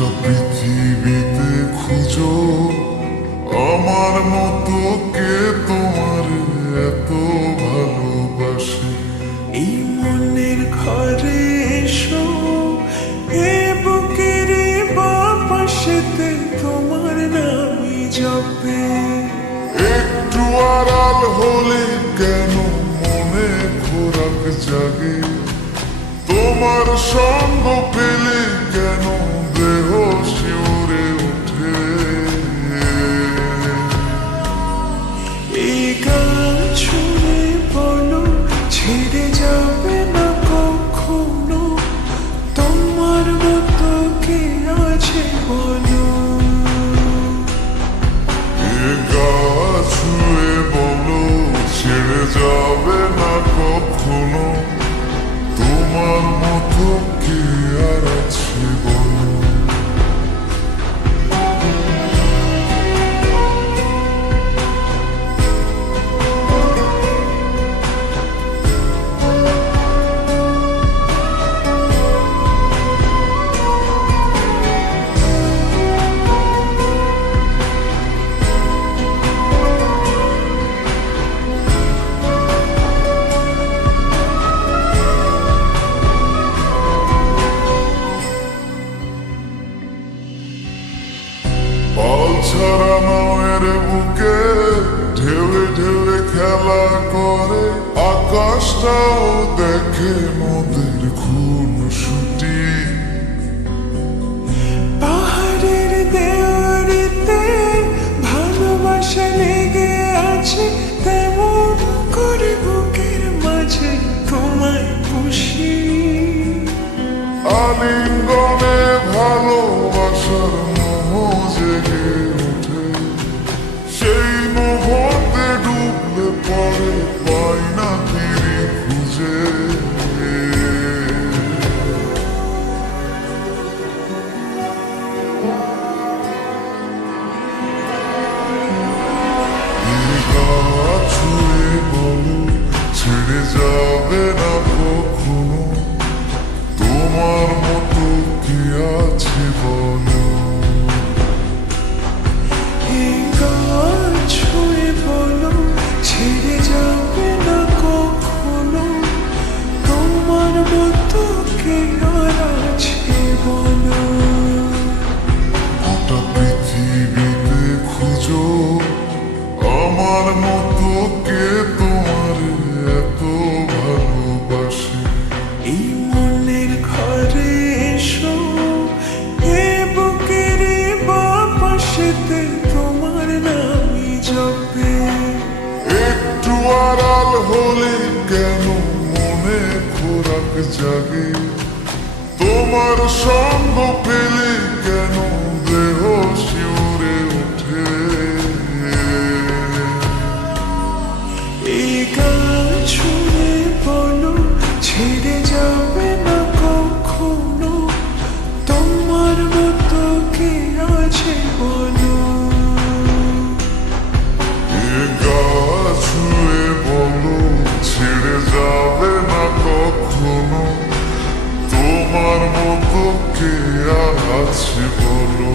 গোটা পৃথিবীতে খুঁজো আমার মতো কে তোমার এত ভালোবাসে। এই মনের ঘরে এসো, এ বুকের বাপাশেতে তোমার নামই জপে। একটু আড়াল হলে কেন মনে খোরাক জাগে, তোমার সঙ্গ পেলে কেন দেহ শিউরে ওঠে। এই গান শুনে বলো ছেড়ে যাবে না কখনো, তোমার মতো কে আছে বলো। এ গা ছুঁয়ে বলো ছেড়ে যাবে না কখনো, তোমার মতো কে আর আছে বলো। পাল ছাড়া নামের বুকে ঢেউে ঢেউে খেলা করে, আকাশটাও দেখে নদীর খুন ছুটি। পাহাড়ের দেওয়ারিতে ভালোবাসা লেগে আছে, তেমন করে বুকের মাঝে তোমায় খুশি। আলিঙ্গনে ভালোবাসার মোহ জেগে ওঠে, সেই মোহতে ডুবলে পরে পাই না ফিরে খুঁজে। ছুঁয়ে বলো ছেড়ে যাবে না কখনো, তোমার মতো কি আছে বলো। এই গান ছুঁয়ে বলো ছেড়ে যাবে না কখনো, তোমার মতো কে আর আছে বলো। গোটা পৃথিবীতে খুঁজো আমার মতো কে তোমার এত ভালোবাসে। এই মনের ঘরে এসো, এ বুকের বাপাশেতে তোমার নামই জপে। একটু আড়াল হলে কেন মনে খোরাক জাগে, তোমার সঙ্গ পেলে কেন দেহ শিউরে ওঠে। এই গান শুনে বলো ছেড়ে যাবে না কখনো, তোমার মতো কে আছে বলো। এ গা ছুঁয়ে বলো ছেড়ে যাবে না কখনো, তোমার মতো কে আর আছে বলো।